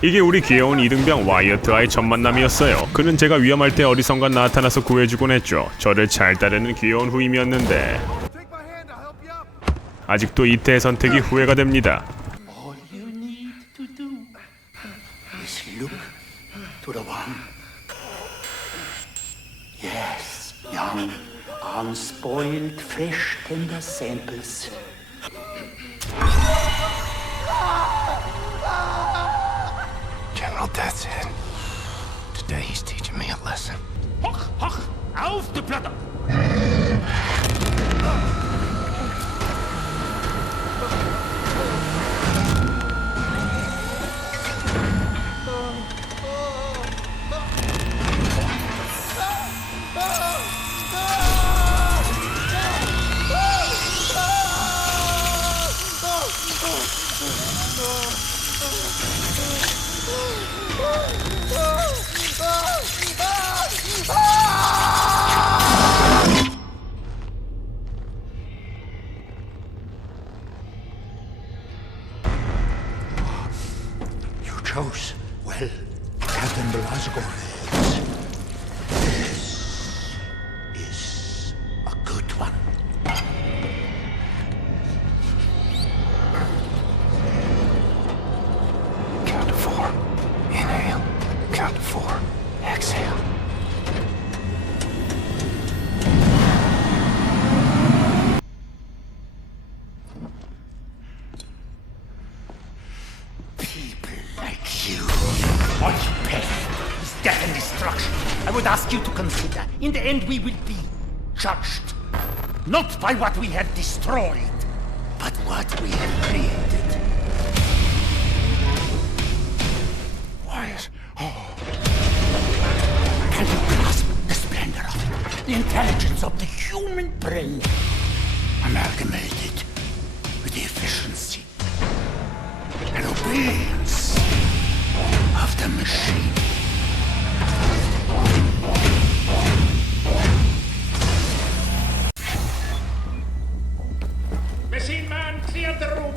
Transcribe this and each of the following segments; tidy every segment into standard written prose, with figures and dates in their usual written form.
이게 우리 귀여운 이등병 와이어트와의 첫 만남이었어요. 그는 제가 위험할 때 어디선가 나타나서 구해주곤 했죠. 저를 잘 따르는 귀여운 후임이었는데 아직도 이때의 선택이 후회가 됩니다. All you need to do is look to the one. Yes, young, unspoiled, fresh, tender samples. General Death's Head. Today he's teaching me a lesson. Hoch, hoch, auf die Platte! You chose well, Captain Blazgowicz. This is a good one. Count to 4. Inhale. Count to 4. Exhale. People like you. All you pay is death and destruction. I would ask you to consider, in the end we will be judged. Not by what we have destroyed, But what we have created. Wyatt. Can you grasp the splendor of it? The intelligence of the human brain, amalgamated with the efficiency and obedience of the machine. Machine man, clear the room.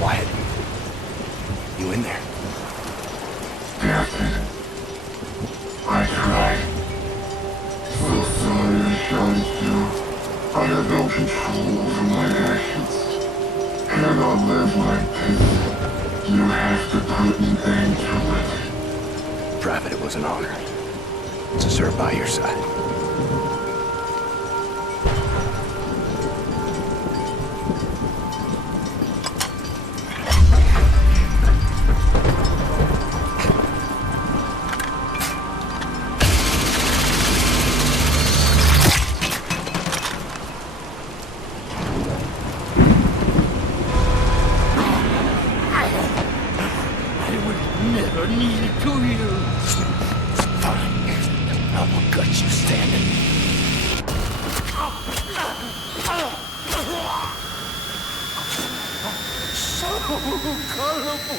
Wyatt. You in there? Captain, I tried. So sorry I shouted you. I have no control over my actions. Cannot live like this. You have to put an end to it. Private, it was an honor to serve by your side. I will never kneel to you. Fine. I will gut you standing. So colorful.